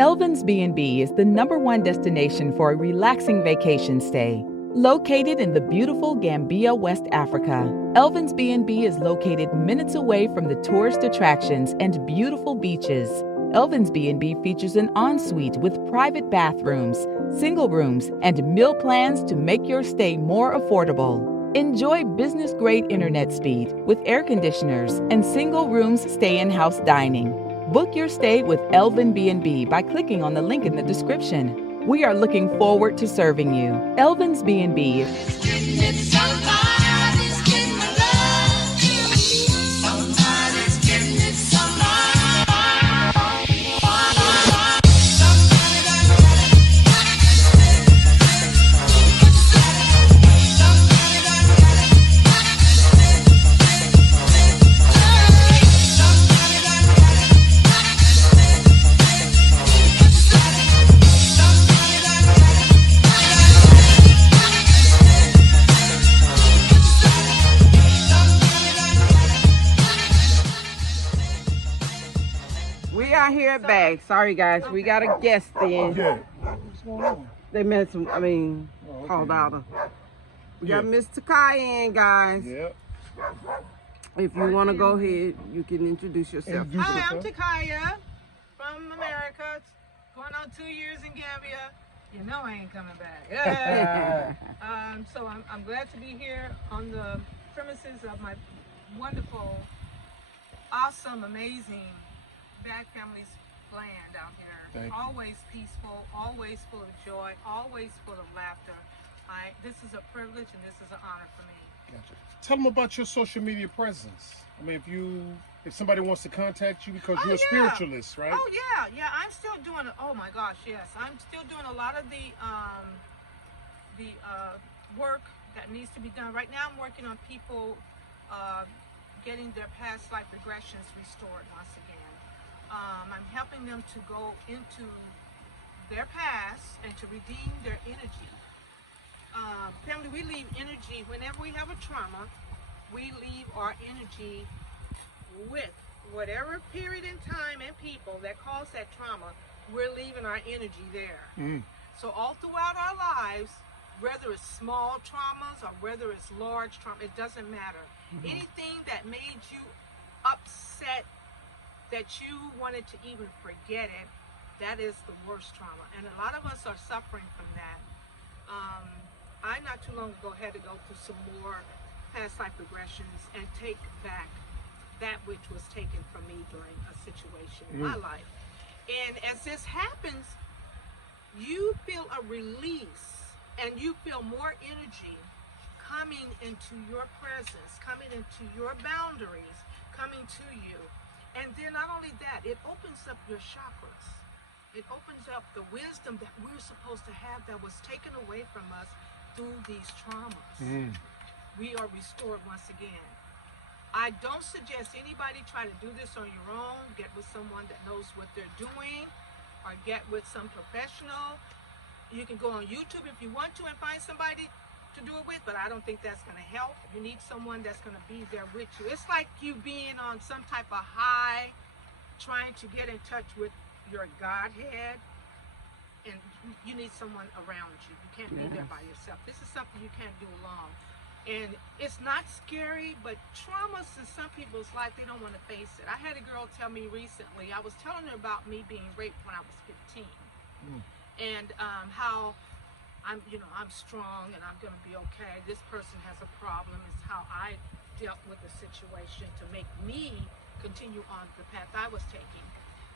Elvin's B&B is the #1 destination for a relaxing vacation stay. Located in the beautiful Gambia, West Africa, Elvin's B&B is located minutes away from the tourist attractions and beautiful beaches. Elvin's B&B features an ensuite with private bathrooms, single rooms, and meal plans to make your stay more affordable. Enjoy business-grade internet speed with air conditioners and single rooms stay-in-house dining. Book your stay with Elvin B&B by clicking on the link in the description. We are looking forward to serving you. Elvin's B&B. We are here at Bag. Sorry guys, we got a guest in. Yeah. What's going on? They meant some, called out. We got Mr. Kai in, guys. Yep. If you want to go ahead, you can introduce yourself. Hi, I'm Takaya from America. Going on 2 years in Gambia. You know I ain't coming back. Yeah. So I'm glad to be here on the premises of my wonderful, awesome, amazing Bag Family's land out here. Thank you. Always peaceful, always full of joy, always full of laughter. This is a privilege and this is an honor for me. Gotcha. Tell them about your social media presence. I mean, if somebody wants to contact you because you're a spiritualist, right? Oh yeah. I'm still doing. Oh my gosh, yes. I'm still doing a lot of the work that needs to be done. Right now, I'm working on people getting their past life regressions restored once again. I'm helping them to go into their past and to redeem their energy. Family, we leave energy, whenever we have a trauma, we leave our energy with whatever period in time and people that caused that trauma, we're leaving our energy there. So all throughout our lives, whether it's small traumas or whether it's large trauma, it doesn't matter. Anything that made you upset, that you wanted to even forget it, that is the worst trauma. And a lot of us are suffering from that. I not too long ago had to go through some more past life regressions and take back that which was taken from me during a situation in my life. And as this happens, you feel a release and you feel more energy coming into your presence, coming into your boundaries, coming to you. And then not only that, it opens up your chakras. It opens up the wisdom that we're supposed to have that was taken away from us through these traumas. We are restored once again. I don't suggest anybody try to do this on your own. Get with someone that knows what they're doing or get with some professional. You can go on YouTube if you want to and find somebody to do it with, but I don't think that's going to help. You need someone that's going to be there with you. It's like you being on some type of high, trying to get in touch with your Godhead, and you need someone around you. You can't be there by yourself. This is something you can't do alone. And it's not scary, but traumas in some people's life, they don't want to face it. I had a girl tell me recently, I was telling her about me being raped when I was 15, and how I'm strong and I'm going to be okay. This person has a problem. It's how I dealt with the situation to make me continue on the path I was taking,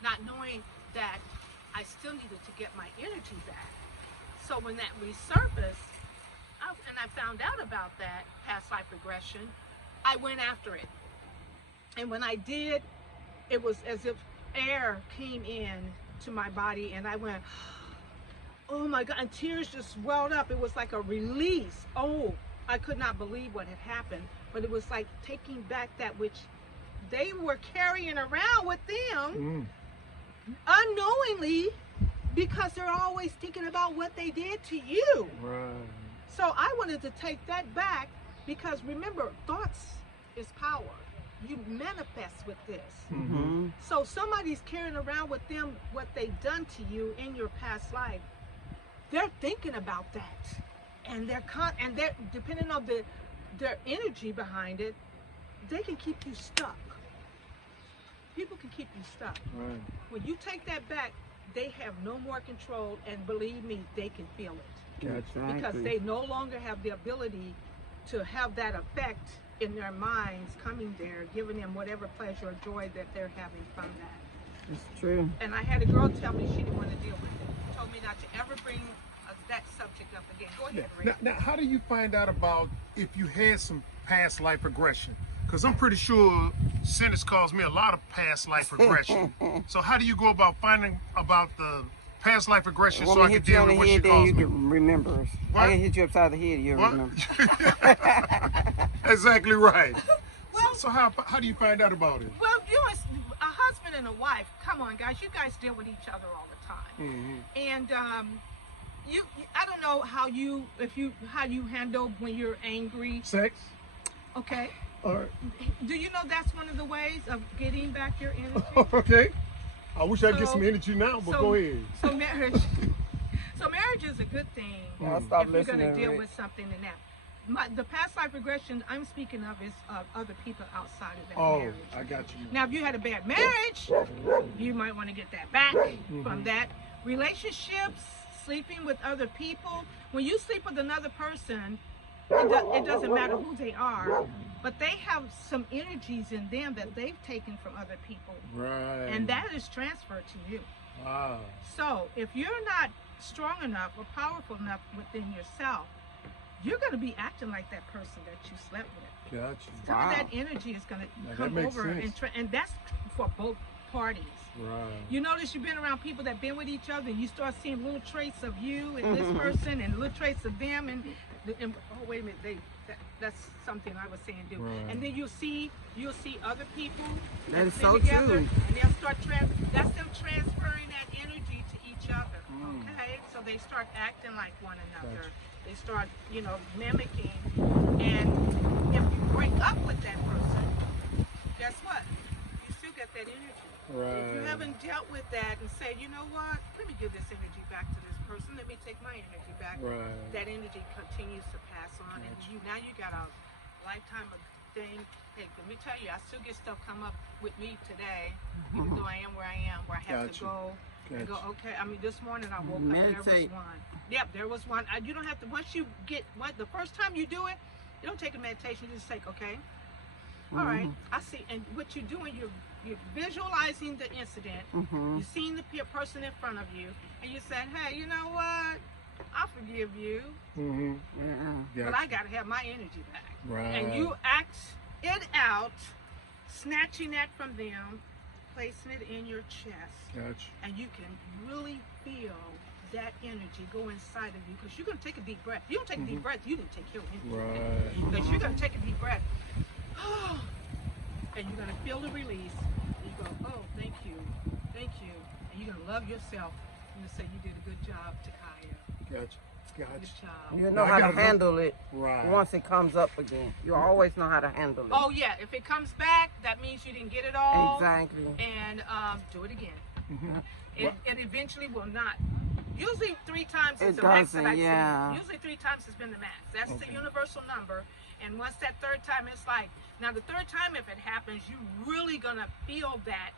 not knowing that I still needed to get my energy back. So when that resurfaced, and I found out about that past life regression, I went after it. And when I did, it was as if air came in to my body and I went, oh my God, and tears just welled up. It was like a release. Oh, I could not believe what had happened, but it was like taking back that which they were carrying around with them unknowingly, because they're always thinking about what they did to you. Right. So I wanted to take that back, because remember, thoughts is power. you manifest with this. Mm-hmm. So somebody's carrying around with them what they've done to you in your past life. They're thinking about that, and they're depending on their energy behind it, they can keep you stuck. People can keep you stuck. Right. When you take that back, they have no more control, and believe me, they can feel it. Exactly. Because they no longer have the ability to have that effect in their minds coming there, giving them whatever pleasure or joy that they're having from that. It's true. And I had a girl tell me she didn't want to deal with it. She told me not to ever bring that subject up again. Go ahead, Ray. Now, how do you find out about if you had some past life regression? Because I'm pretty sure Sinus calls me a lot of past life regression. So how do you go about finding about the past life regression so I can deal with what she calls you me? can remember. What? I can hit you upside the head, you'll What? remember. Exactly right. So how do you find out about it? Well, you as a husband and a wife, come on, guys, you guys deal with each other all the time. Mm-hmm. And I don't know how you handle when you're angry. Sex? Okay. All right. Do you know that's one of the ways of getting back your energy? Okay. I wish I'd get So- some energy now, but go ahead. So marriage is a good thing I'll stop if you're going listening to to deal it. with something in that. The past life regression I'm speaking of is other people outside of that Oh, marriage. I got you. Now, if you had a bad marriage, you might want to get that back from that. Relationships, sleeping with other people. When you sleep with another person, it doesn't matter who they are, but they have some energies in them that they've taken from other people. Right. And that is transferred to you. Wow. So if you're not strong enough or powerful enough within yourself, you're going to be acting like that person that you slept with. Got you. Some Wow. of that energy is going to that come makes over, sense. and that's for both parties. Right. You notice you've been around people that been with each other, and you start seeing little traits of you and this person, and little traits of them, and oh wait a minute, that's something I was saying do. Right. And then you'll see other people That is been so together, true. and they'll start that's them transferring that energy to each other. Okay, so they start acting like one another. Gotcha. They start, mimicking, and if you break up with that person, guess what? You still get that energy. Right. If you haven't dealt with that and said, you know what, let me give this energy back to this person, let me take my energy back, Right. that energy continues to pass on, and now you got a lifetime of thing. Hey, let me tell you, I still get stuff come up with me today, even though I am where I am, where I have Gotcha. to go and go, Gotcha. okay, I mean, this morning I woke up, there was Meditate. one. Yep, there was one. You don't have to, once you get, the first time you do it, you don't take a meditation, you just take, okay, all right, I see, and what you're doing, you're visualizing the incident, you're seeing the person in front of you, and you said, hey, you know what, I forgive you, Mm-hmm. Yeah. but I got to have my energy back. Right. And you act it out, snatching that from them, placing it in your chest, Gotcha. and you can really feel that energy go inside of you, because you're going to take a deep breath. You don't take a deep breath, you didn't take your energy. Right. Because you're going to take a deep breath, and you're going to feel the release. And you go, oh, thank you, and you're going to love yourself. And say you did a good job, Takaya. Gotcha. Good Gotcha. job. You know I how to gotta know- handle it Right. once it comes up again. You always know how to handle it. Oh yeah, if it comes back, that means you didn't get it all. Exactly. And do it again. Mm-hmm. It eventually will not. Usually 3 times is It the max that doesn't, I've yeah. seen. Usually 3 times has been the max. That's the Okay. universal number. And once that 3rd time, it's like, now the 3rd time, if it happens, you're really gonna feel that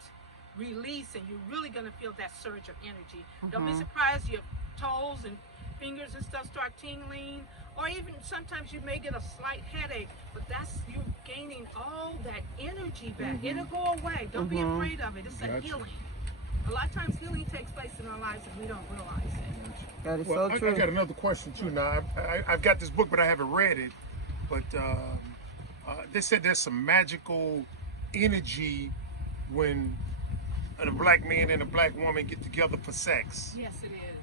release, and you're really gonna feel that surge of energy. Don't be surprised your toes and fingers and stuff start tingling, or even sometimes you may get a slight headache, but that's you gaining all that energy back. It'll go away. Don't be afraid of it. It's a Gotcha. healing. A lot of times healing takes place in our lives and we don't realize it. That is Well, so I true. got another question too. Now, I've got this book, but I haven't read it. But they said there's some magical energy when a black man and a black woman get together for sex. Yes, it is.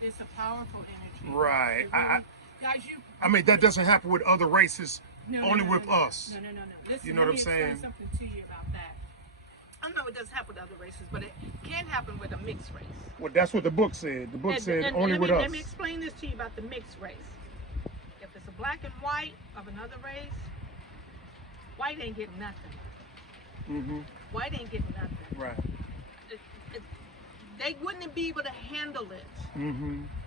It's a powerful energy. Right. It really- guys, you. I mean, that doesn't happen with other races, only with no. us. No. Listen, You know let what me I'm saying? explain something to you about that. I know it doesn't happen with other races, but it can happen with a mixed race. Well, that's what the book said. The book said And only with us. let me explain this to you about the mixed race. If it's a black and white of another race, white ain't getting nothing. White ain't getting nothing. Right. They wouldn't be able to handle it.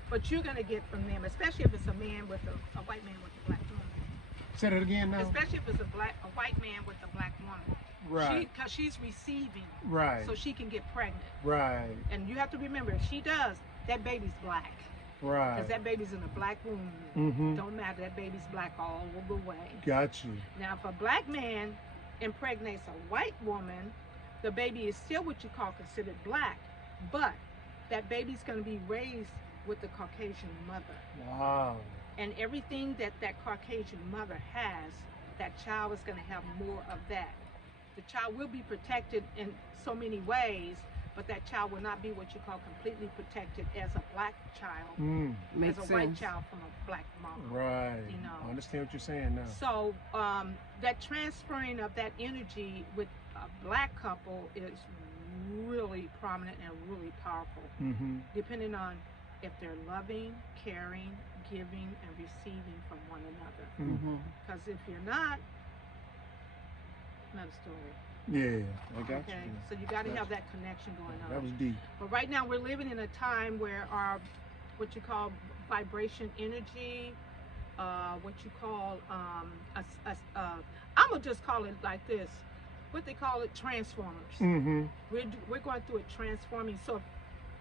But you're gonna get from them, especially if it's a man with a white man with a black woman. Say that again now. Especially if it's a white man with a black woman. Right. Because she's receiving. Right. So she can get pregnant. Right. And you have to remember, if she does, that baby's black. Right. Because that baby's in a black womb. Don't matter, that baby's black all the way. Got you. Now, if a black man impregnates a white woman, the baby is still what you call considered black, but that baby's going to be raised with the Caucasian mother. Wow. And everything that Caucasian mother has, that child is going to have more of that. The child will be protected in so many ways, but that child will not be what you call completely protected as a black child, as a white child from a black mom. Right. You know. I understand what you're saying now. So that transferring of that energy with a black couple is really prominent and really powerful, depending on if they're loving, caring, giving, and receiving from one another. Because if you're not, another story. Yeah, I got Okay, you. so you got to have that connection going on. That was deep. But right now we're living in a time where our, what you call vibration energy, what you call, I'm gonna just call it like this, what they call it, transformers. We're going through a transforming. So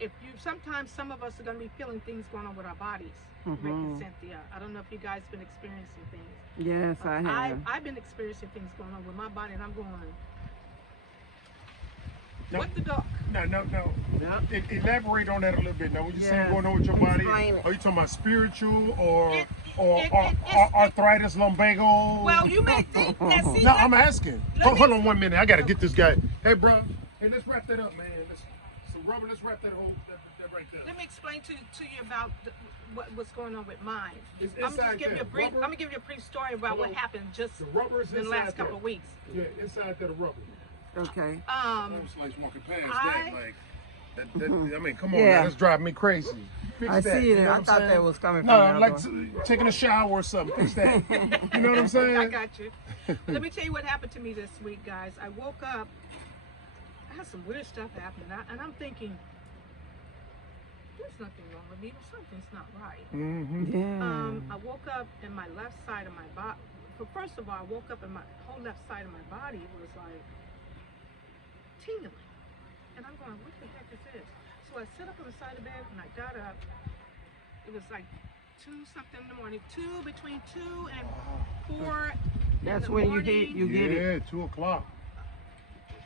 if you, sometimes some of us are gonna be feeling things going on with our bodies. Rick and Cynthia, I don't know if you guys been experiencing things. Yes, I have. I've been experiencing things going on with my body, and I'm going, No. what the duck? No. Yep. Elaborate on that a little bit. Now, when you say Yes. going on with your body, Explain it. are you talking about spiritual or it's- arthritis, lumbago? Well, you may think that. See, No, I'm asking. Let me- Hold on 1 minute. I gotta get this guy. Hey, bro. Hey, let's wrap that up, man. Some rubber. Let's wrap that right there. let me explain to you about what's going on with mine. It's I'm inside just giving you a there. brief. Rubber? I'm gonna give you a brief story about what happened just The rubber is in the inside last couple there. of weeks. Yeah, inside there, the rubber. Okay. I was like walking past I- that, like. I mean, come on, Yeah. man, that's driving me crazy. Fix I that, see you it. know what I I'm thought saying? that was coming from No, the like other one. taking a shower or something. Fix that. You know what I'm saying? I got you. Let me tell you what happened to me this week, guys. I woke up. I had some weird stuff happen, and I'm thinking, there's nothing wrong with me, but something's not right. Yeah. I woke up and my left side of my body. First of all, I woke up and my whole left side of my body was like tingling, and I'm going, what the heck is this? So I sit up on the side of the bed and I got up. It was like 2 something in the morning, between 2 and 4. That's in the when morning. you get it. Yeah, 2 o'clock.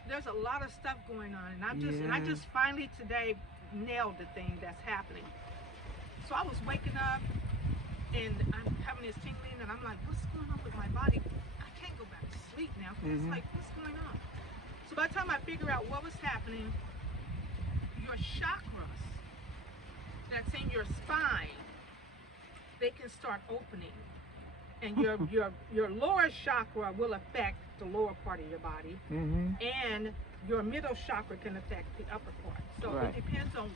There's a lot of stuff going on, and I Yeah. just finally today nailed the thing that's happening. So I was waking up and I'm having this tingling, and I'm like, what's going on with my body? I can't go back to sleep now. It's like, what's going on? So by the time I figure out what was happening, your chakras that's in your spine, they can start opening. And your lower chakra will affect the lower part of your body, and your middle chakra can affect the upper part. So Right. it depends on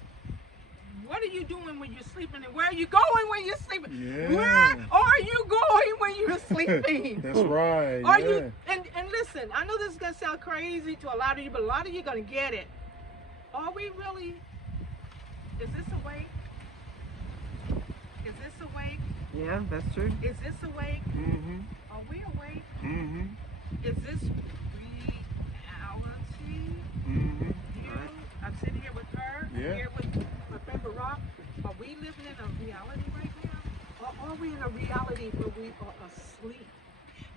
what are you doing when you're sleeping, and where are you going when you're sleeping. Yeah. Where are you going when you're sleeping? That's right. Are yeah. you? And listen, I know this is gonna sound crazy to a lot of you, but a lot of you are gonna get it. Are we really? Is this awake? Is this awake? Yeah, that's true. Is this awake? Are we awake? Is this reality? I'm sitting here with her. I'm Yeah. here with my friend Barack. Are we living in a reality right now? Or are we in a reality where we are asleep?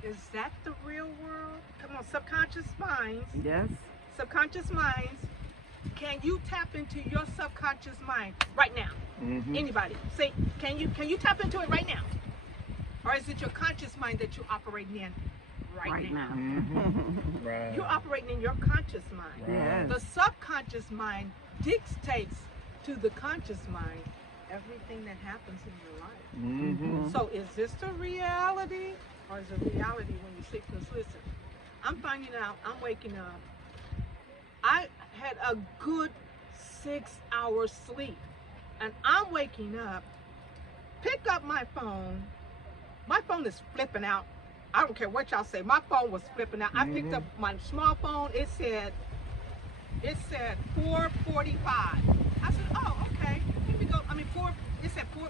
Is that the real world? Come on, subconscious minds. Yes. Subconscious minds. Can you tap into your subconscious mind right now? Anybody? Say, can you tap into it right now? Or is it your conscious mind that you're operating in right now? Right. You're operating in your conscious mind. Yes. The subconscious mind dictates to the conscious mind everything that happens in your life. So is this the reality, or is it reality when you sleep? Because listen, I'm finding out, I'm waking up. I had a good 6 hours sleep, and I'm waking up, pick up my phone is flipping out I don't care what y'all say. My phone was flipping out. I picked up my small phone. It said 4:45. I said, oh, okay. Let me go. I mean, it said 4:45.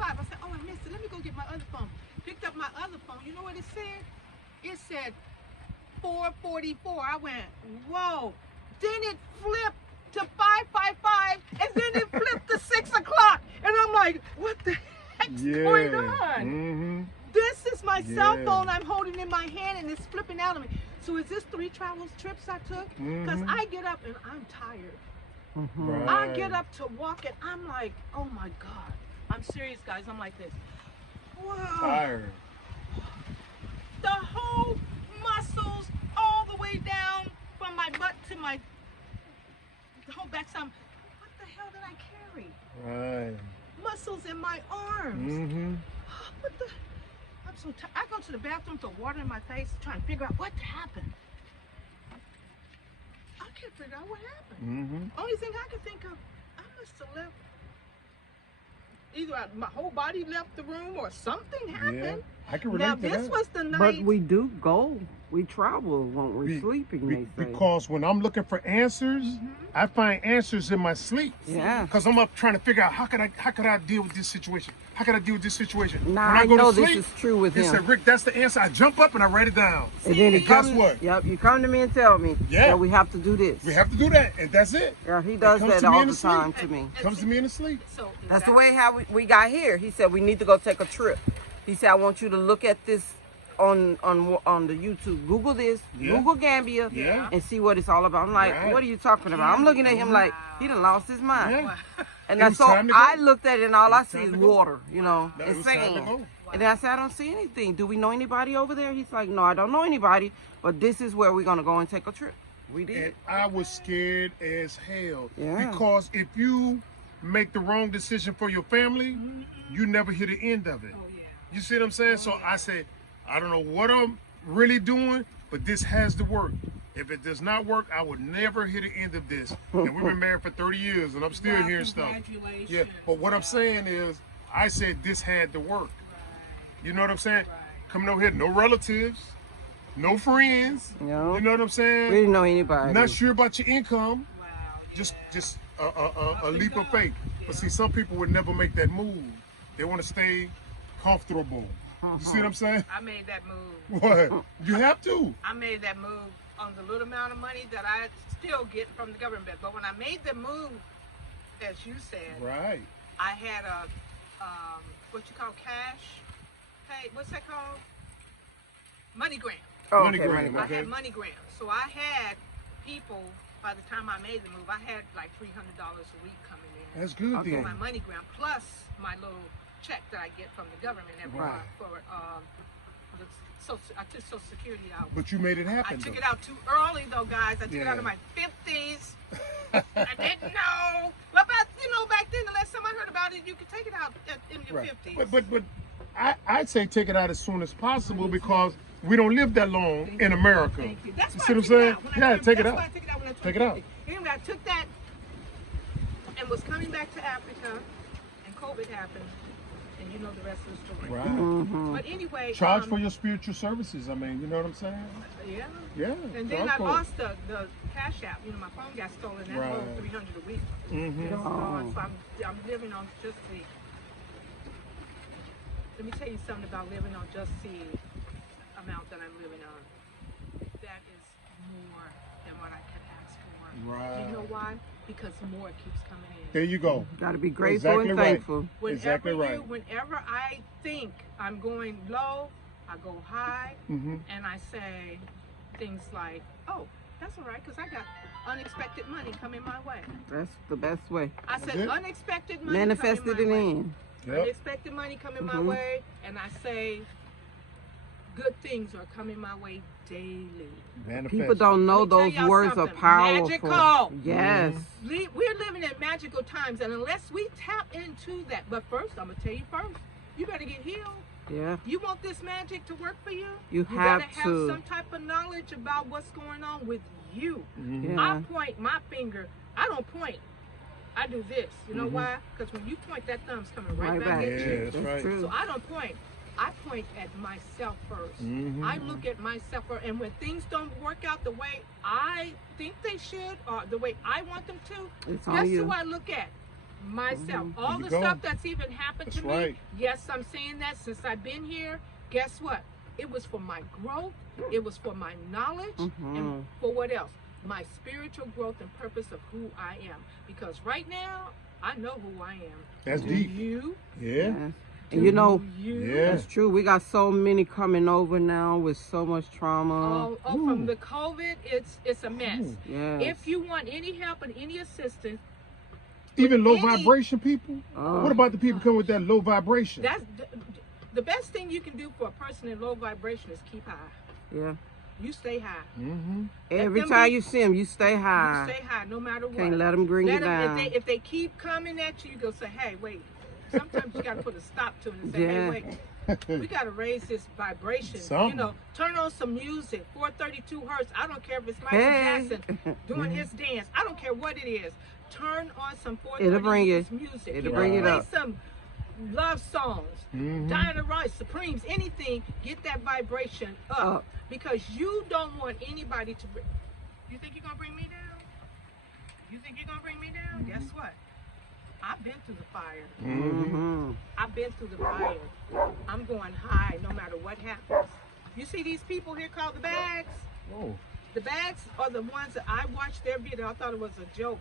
I said, oh, I missed it. Let me go get my other phone. Picked up my other phone. You know what it said? It said 4:44. I went, whoa. Then it flipped to 5:55, and then it flipped to 6 o'clock. And I'm like, what the heck's going on? This is my cell phone I'm holding in my hand, and it's flipping out of me. So is this 3 travel trips I took? Because I get up and I'm tired. Right. I get up to walk and I'm like, oh my God. I'm serious, guys. I'm like this. Wow. Tired. The whole muscles all the way down from my butt to the whole backside. What the hell did I carry? Right. Muscles in my arms. What the? I'm so tired. I go to the bathroom to water in my face, trying to figure out what happened. I can't figure out what happened. Only thing I can think of, I must have left. Either my whole body left the room or something happened. Yeah, I can relate to that. Now this was the night. But we do go. We travel when we're sleeping, they say. Because when I'm looking for answers, I find answers in my sleep. Yeah. Because I'm up trying to figure out how could I deal with this situation? How can I deal with this situation? Now, when I go know to sleep, this is true with he him. said, Rick, that's the answer. I jump up and I write it down. And then he guess comes, what? Yep, you come to me and tell me that we have to do this. We have to do that, and that's it. Yeah, he does that all the time to me. Comes to me in the sleep. So That's the way how we got here. He said we need to go take a trip. He said I want you to look at this on the YouTube. Google this, Google Gambia, and see what it's all about. I'm like, what are you talking about? I'm looking at him like he done lost his mind. And so I looked at it and all I see is water, you know, and sand. And then I said, I don't see anything. Do we know anybody over there? He's like, no, I don't know anybody, but this is where we're gonna go and take a trip. We did. And I was scared as hell. Yeah. Because if you make the wrong decision for your family, you never hear the end of it. You see what I'm saying? So I said, I don't know what I'm really doing, but this has to work. If it does not work, I would never hear the end of this. And we've been married for 30 years, and I'm still hearing stuff. Yeah, but what I'm saying is, I said this had to work. You know what I'm saying? Coming over here, no relatives, no friends. No. You know what I'm saying? We didn't know anybody. Not sure about your income. Just a leap of faith. But see, some people would never make that move. They want to stay comfortable. You see what I'm saying? I made that move. What? You have to. I made that move on the little amount of money that I still get from the government. But when I made the move, as you said, Right. I had a what you call cash pay. What's that called? MoneyGram. Oh, MoneyGram, okay. I had MoneyGram. So I had people. By the time I made the move, I had like $300 a week coming in. That's good Okay. then. My MoneyGram plus my little check that I get from the government every month for I took Social Security out. But you made it happen. I took though. it out too early though, guys. I took it out in my 50s. I didn't know. Well, but back then, the last time I heard about it, you could take it out in your 50s. But I'd say take it out as soon as possible because we don't live that long in America. Thank you. That's You why see I what I'm took saying? it out. Yeah, take it That's out. why I took it out when I Take it out. 50. Anyway, I took that and was coming back to Africa, and COVID happened, and you know the rest of the story. Right. But anyway, Charge for your spiritual services. I mean, you know what I'm saying? Yeah. Yeah. And then charge I for it. lost the cash app. My phone got stolen. That whole Right. $300 a week. Mhm. It's gone. So I'm living on just the. Let me tell you something about living on just the amount that I'm living on. That is more than what I could ask for. Right. You know why? Because more keeps coming in. There you go. Got to be grateful Exactly and right. thankful. Exactly right. Whenever I think I'm going low, I go high, Mhm. and I say things like, "Oh, that's all right, because I got unexpected money coming my way." That's the best way. I said, it. "Unexpected money Manifested coming it my way." in. Yep. Unexpected money coming my way, and I say, "Good things are coming my way daily." Manifest. People don't know Let me tell those y'all words are something. powerful. Magical. Yes. We're living in magical times, and unless we tap into that, but first, I'm gonna tell you first, you better get healed. Yeah. You want this magic to work for you? You gotta have have to. some type of knowledge about what's going on with you. Mhm. Yeah. I point my finger. I don't point. I do this. You know why? Because when you point, that thumb's coming right, Right back back. at Yeah, you. that's That's right. true. So I don't point. I point at myself first. Mm-hmm. I look at myself first, and when things don't work out the way I think they should, or the way I want them to, It's on guess you. who I look at? Myself. There All you the go. stuff that's even happened That's to me. right. Yes, I'm saying that since I've been here. Guess what? It was for my growth. It was for my knowledge, and for what else? My spiritual growth and purpose of who I am. Because right now, I know who I am. That's Do deep. you? Yeah. And you know, Do you? Yeah. that's true. We got so many coming over now with so much trauma. From the COVID, it's a mess. Ooh. Yes. If you want any help and any assistance, Even low any- vibration people? What about the people coming with that low vibration? that's the best thing you can do for a person in low vibration is keep high. Yeah. You stay high. Mm-hmm. Every them time be- you see them, you stay high. You stay high no matter what. Can't let them bring you Let 'em- down. if they keep coming at you, you go say, hey, wait. Sometimes you got to put a stop to it and say, Yeah. hey, wait. We got to raise this vibration. Something. You know, turn on some music, 432 hertz. I don't care if it's Michael Hey. Jackson doing his dance. I don't care what it is. Turn on some It'll 432 bring hertz it. music. It'll You know, bring it play up. some love songs, Mhm. Diana Ross, Supremes, anything. Get that vibration up. Up. Because you don't want anybody to... You think you're going to bring me down? You think you're going to bring me down? Guess what? I've been through the fire. Mm-hmm. I've been through the fire. I'm going high no matter what happens. You see these people here called the bags? Oh. The bags are the ones that I watched their video. I thought it was a joke.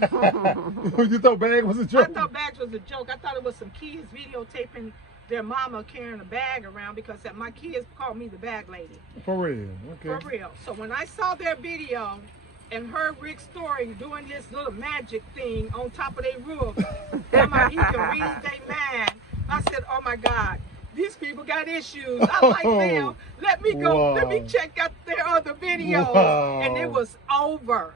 You thought bag was a I joke? thought bags was a joke. I thought it was some kids videotaping their mama carrying a bag around because my kids called me the bag lady. For real. Okay. For real. So when I saw their video and heard Rick Story doing his little magic thing on top of their roof, he can read they mind, I said, oh my God, these people got issues. I like them. Let me go. Let me Wow. check out their other videos. Wow. And it was over.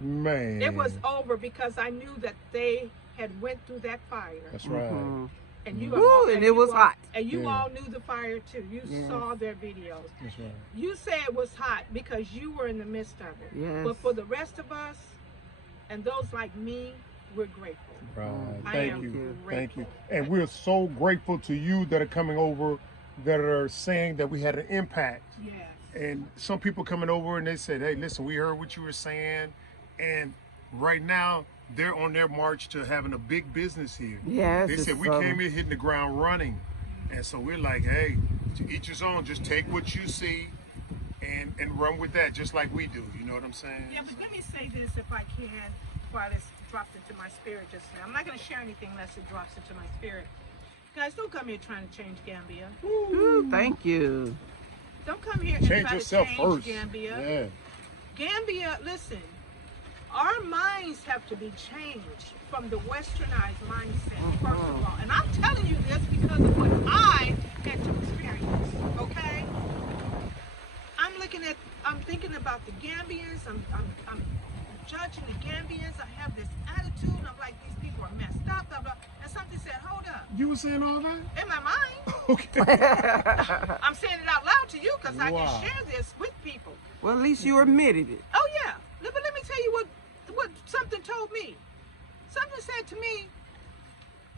Man. It was over because I knew that they had went through that fire. That's right. Mhm. And you Ooh, and it was hot. And you Yeah. all knew the fire too. You saw their videos. That's right. You say it was hot because you were in the midst of it. Yes. But for the rest of us and those like me, we're grateful. Right. I Thank am you. grateful. Thank you. And we're so grateful to you that are coming over that are saying that we had an impact. Yes. And some people coming over and they said, hey, listen, we heard what you were saying. And right now, they're on their march to having a big business here. Yes. They said, we came here hitting the ground running. And so we're like, hey, to each his own, just take what you see and run with that, just like we do. You know what I'm saying? Yeah, but let me say this if I can, before this dropped into my spirit just now. I'm not going to share anything unless it drops into my spirit. Guys, don't come here trying to change Gambia. Ooh, thank you. Don't come here and Change try yourself to change first. Gambia. Yeah. Gambia, listen, our minds have to be changed from the westernized mindset, first of all. And I'm telling you this because of what I had to experience, okay? I'm thinking about the Gambians, I'm judging the Gambians, I have this attitude, I'm like, these people are messed up, blah, blah. And something said, hold up, You were saying all that? in my mind, Okay. I'm saying it out loud to you because I Wow. can share this with people. Well, at least you admitted it. Oh yeah, but let me tell you what something told me. Something said to me,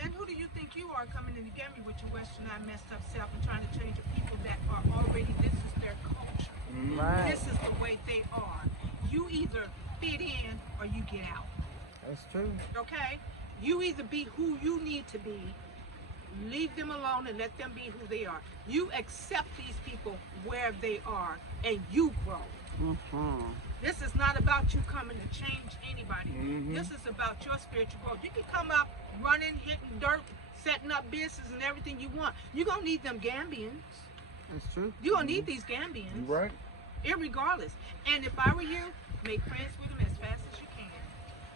and who do you think you are coming in to get me with your westernized messed up self and trying to change the people that are already, this is their culture. Right. This is the way they are. You either fit in or you get out, That's true. okay? You either be who you need to be, leave them alone and let them be who they are. You accept these people where they are and you grow. Mm-hmm. This is not about you coming to change anybody. This is about your spiritual growth. You can come up running, hitting dirt, setting up business and everything you want. You're going to need them Gambians. That's true. You're going to need these Gambians. You right? Irregardless. And if I were you, make friends with them as fast as you can.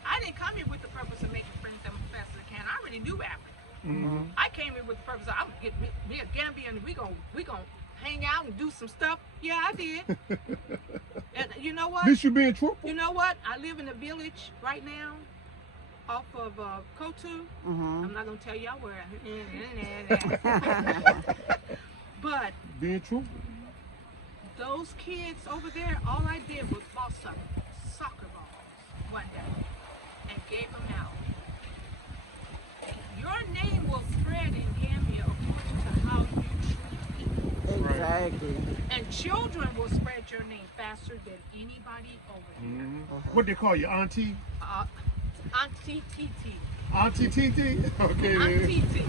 I didn't come here with the purpose of making friends as fast as I can. I already knew Africa. I came here with the purpose of I'm gonna get me a Gambian and we gonna hang out and do some stuff. Yeah, I did. And you know what? At least you're being truthful. You know what? I live in a village right now off of Kotu. I'm not gonna tell y'all where. But Being truthful. those kids over there, all I did was bought some soccer balls one day and gave them out. Your name will spread in Gambia according to how you Exactly. And children will spread your name faster than anybody over here. What they call you, auntie? Auntie TT. Auntie TT? Okay. Auntie T.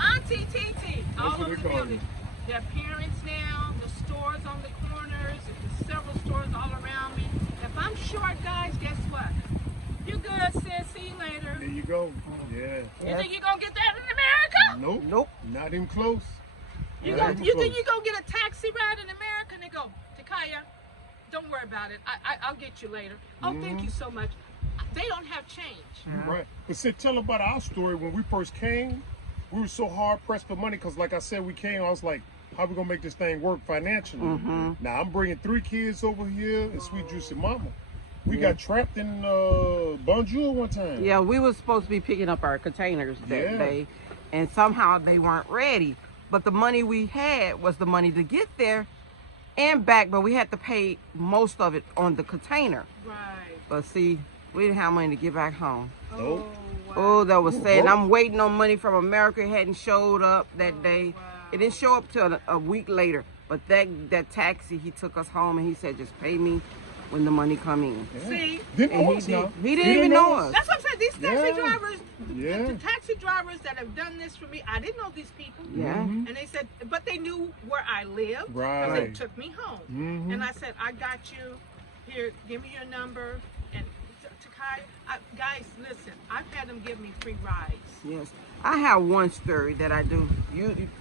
Auntie TT. All what over they the call building. Their parents now, the stores on the corners, there's several stores all around me. If I'm short, guys, guess what? You good, sis. See you later. There you go. Yeah. You think you're going to get that in America? Nope. Not even close. You Not even think close. you're going to get a taxi ride in America? And they go, Takaya, don't worry about it. I'll get you later. Oh, thank you so much. They don't have change. Right. But see, tell about our story. When we first came, we were so hard pressed for money because, like I said, we came, I was like, how we going to make this thing work financially? Now, I'm bringing 3 kids over here and Sweet Juicy Mama. We got trapped in Bonjour one time. Yeah, we was supposed to be picking up our containers that day, and somehow they weren't ready. But the money we had was the money to get there and back, but we had to pay most of it on the container. Right. But see, we didn't have money to get back home. Nope. Wow. Oh, that was sad. Nope. I'm waiting on money from America. It hadn't showed up that day. Wow. It didn't show up till a week later. But that taxi, he took us home and he said, just pay me when the money come in. See? Didn't And know he us did. now. He didn't even know us. That's what I'm saying. These taxi Yeah. drivers, Yeah. the taxi drivers that have done this for me, I didn't know these people. Yeah. And they said, but they knew where I lived. Because Right. they took me home. And I said, I got you. Here, give me your number. And Takai, guys, listen, I've had them give me free rides. Yes. I have one story that I do.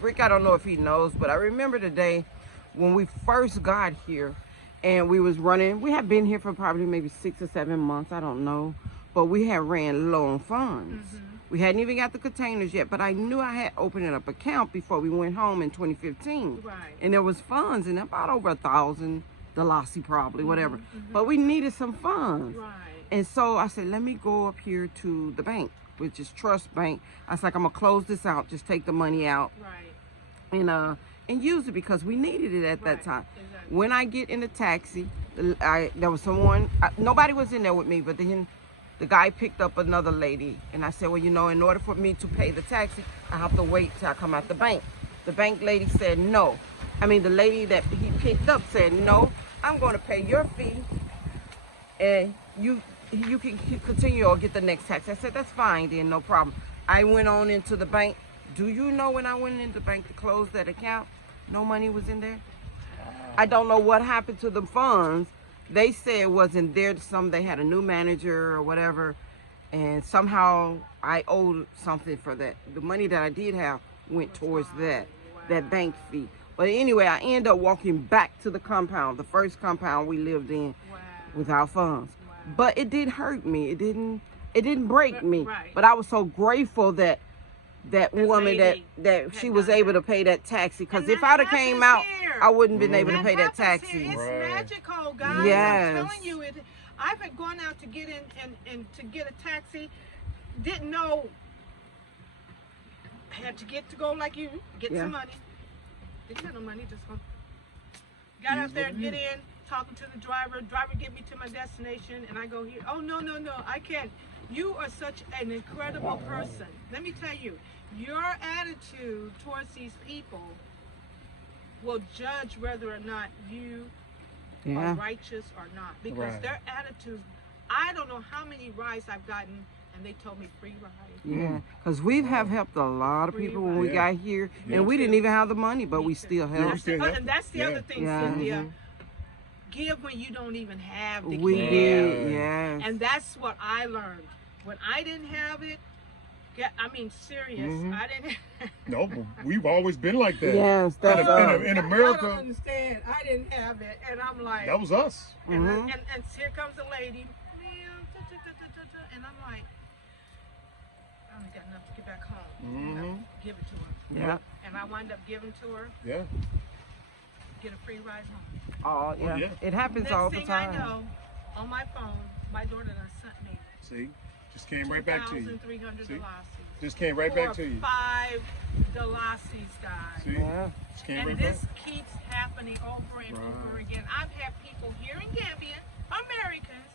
Rick, I don't know if he knows, but I remember the day when we first got here and we was running. We had been here for probably maybe 6 or 7 months. I don't know. But we had ran low on funds. We hadn't even got the containers yet, but I knew I had opened an account before we went home in 2015. Right. And there was funds in about over $1,000, Dalasi probably, whatever. But we needed some funds. Right. And so I said, let me go up here to the bank, which is Trust Bank. I was like, I'm gonna close this out, just take the money out Right. and use it because we needed it at that Right. time. Exactly. When I get in the taxi, there was someone, nobody was in there with me, but then the guy picked up another lady. And I said, well, you know, in order for me to pay the taxi, I have to wait till I come out the bank. The bank lady said no. I mean, the lady that he picked up said, no, I'm going to pay your fee and you can continue or get the next taxi. I said, that's fine then, no problem. I went on into the bank. Do you know when I went into the bank to close that account, no money was in there? I don't know what happened to the funds. They said it wasn't there. They had a new manager or whatever, and somehow I owed something for that. The money that I did have went towards that bank fee. But anyway, I ended up walking back to the compound, the first compound we lived in, without funds. But it did hurt me. It didn't break me. Right. But I was so grateful that woman lady that she had was done able that. to pay that taxi. Because And if that I'd have came happens out, here. I wouldn't been able to That pay that happens taxi. here. It's Right. magical, guys. Yes. I'm telling you, I've had gone out to get in and to get a taxi. Didn't know. Had to go like you, get Yeah. some money. Didn't have no money, just go. Got out there, get in, talking to the driver. Driver get me to my destination, and I go here. Oh no, I can't. You are such an incredible person. Let me tell you, your attitude towards these people will judge whether or not you are righteous or not, because Right. their attitude. I don't know how many rides I've gotten, and they told me free rides. Yeah, because we have helped a lot of people when we Yeah. got here, Yeah. and we didn't even have the money, but we Me still Yeah, we helped. still help. And that's the Yeah. other thing, Yeah. Cynthia. Give when you don't even have the We give. did, yes. And that's what I learned. When I didn't have it, I mean, serious. I didn't. No, but we've always been like that. Yes, that's in us. in Y'all America, don't understand. I didn't have it, and I'm like, that was us. and Mhm. here comes the lady, ma'am, and I'm like, I only got enough to get back home. You know, give it to her. Yeah. And I wind up giving to her, Yeah. get a free ride home. Oh, yeah. yeah. It happens Next all the thing time. I know, on my phone, my daughter done sent me See, just came right back to you. 2,300 See? Dalasis. Just came right back to you. 5 Dalasis, guys. See, Yeah. just came And right this back. keeps happening over and over Right. again. I've had people here in Gambia, Americans.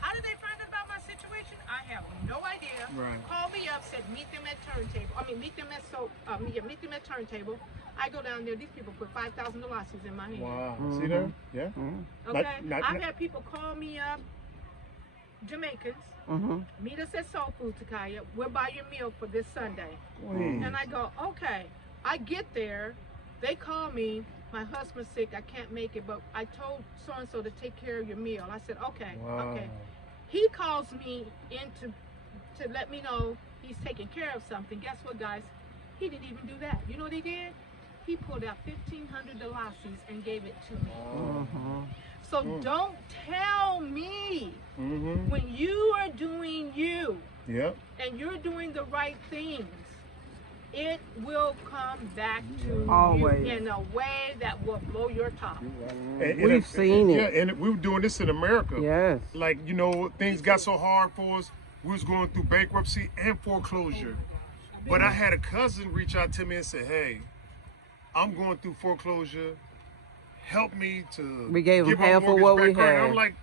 How did they find out about my situation? I have no idea. Right. Called me up, said meet them at turntable. I mean, meet them at meet them at turntable. I go down there. These people put $5,000 in my hand. Wow. See there? Yeah. Okay. I've had people call me up, Jamaicans. Meet us at Soul Food, Takaya. We'll buy your meal for this Sunday. And I go, okay. I get there. They call me. My husband's sick. I can't make it, but I told so and so to take care of your meal. I said, okay, okay. He calls me in to let me know he's taking care of something. Guess what, guys? He didn't even do that. You know what he did? He pulled out $1,500 and gave it to me. So don't tell me when you are doing you and you're doing the right things, it will come back to you in a way that will blow your top. We've seen it. Yeah, and we were doing this in America. Yes. Like, you know, things got so hard for us. We was going through bankruptcy and foreclosure. But I had a cousin reach out to me and say, hey, I'm going through foreclosure. Help me to We gave him get my half of mortgage what back we current. had. I'm like,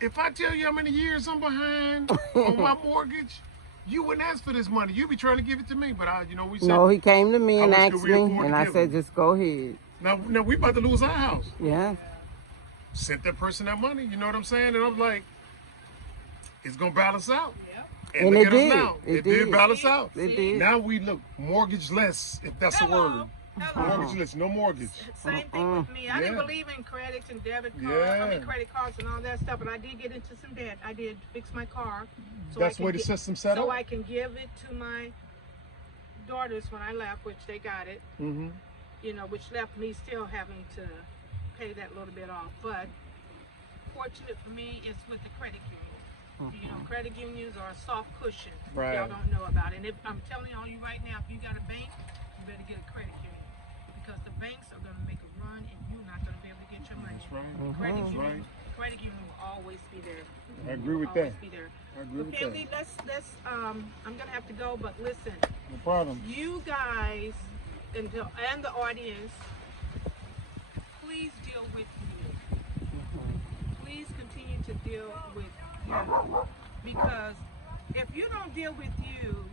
if I tell you how many years I'm behind on my mortgage, you wouldn't ask for this money. You'd be trying to give it to me. But we said, No, he came to me and how much asked could we me, afford and to I give said, him? just go ahead. Now we about to lose our house. Yeah. Sent that person that money. You know what I'm saying? And I'm like, it's gonna balance out. And look it at us did. now. It did balance out. It did. Now we look mortgage-less, if that's a word. Mortgageless, no mortgage. Same thing with me. I didn't believe in credits and debit cards, credit cards and all that stuff, but I did get into some debt. I did fix my car. So That's the way the system set up? So I can give it to my daughters when I left, which they got it. You know, which left me still having to pay that little bit off. But fortunate for me is with the credit union. You know, credit unions are a soft cushion. Right. Y'all don't know about it. And if I'm telling all you right now, if you got a bank, you better get a credit union, because the banks are going to make a run and you're not going to be able to get your money. That's right. Credit union will always be there. I agree with always that. Be there. I agree with family, that. let's I'm going to have to go, but listen. No problem. You guys and the audience, please deal with you. Please continue to deal with you, because if you don't deal with you,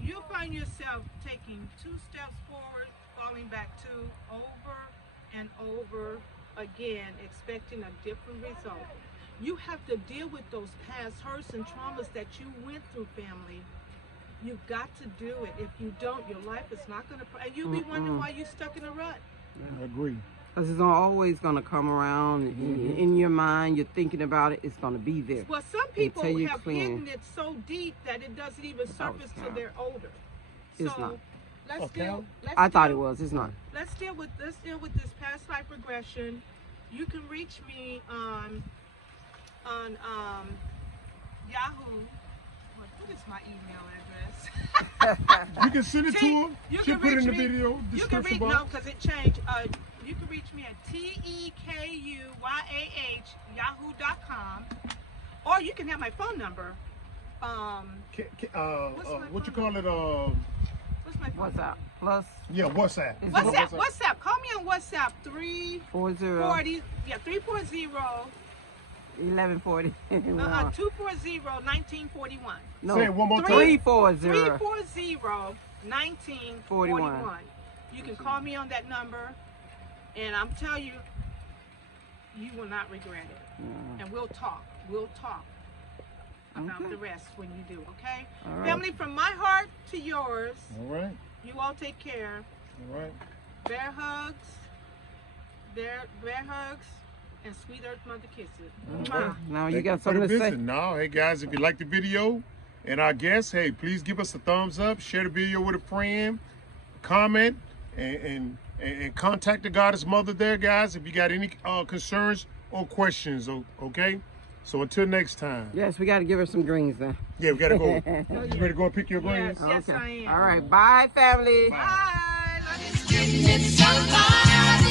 you'll find yourself taking 2 steps forward, falling back 2, over and over again, expecting a different result. You have to deal with those past hurts and traumas that you went through, family. You've got to do it. If you don't, your life is not going to, and you'll be wondering why you're stuck in a rut. I agree. Because it's always going to come around in your mind. You're thinking about it. It's going to be there. Well, some people you have clean. hidden it so deep that it doesn't even surface till they're older. It's So not. let's deal. I thought it was. It's not. Let's deal with this past life regression. You can reach me on Yahoo. What is my email address? You can send it to him. You She'll can put it in reach the me. video You can description reach box. because it changed. You can reach me at tekuyah@yahoo.com, or you can have my phone number. What you call it? What's my phone? What's up? Plus Yeah, WhatsApp. WhatsApp. Call me on WhatsApp 340. Yeah, 340. 1140. 240-1941. No, Say it one more time. 340. 340-1941. You can call me on that number, and I'm telling you, you will not regret it. And we'll talk. We'll talk about the rest when you do, okay? All right. Family, from my heart to yours, All right. you all take care. All right. Bear hugs, bear hugs, and sweet earth mother kisses. Mwah. Now you Thank got for the something to say. visit. Now, hey guys, if you like the video and our guests, hey, please give us a thumbs up, share the video with a friend, comment, and contact the goddess mother there, guys, if you got any concerns or questions, okay? So until next time. Yes, we got to give her some greens then. Yeah, we gotta go. You ready to go and pick your greens? Yes, I am. All right. Bye, family. Bye. Love you. Getting it so far.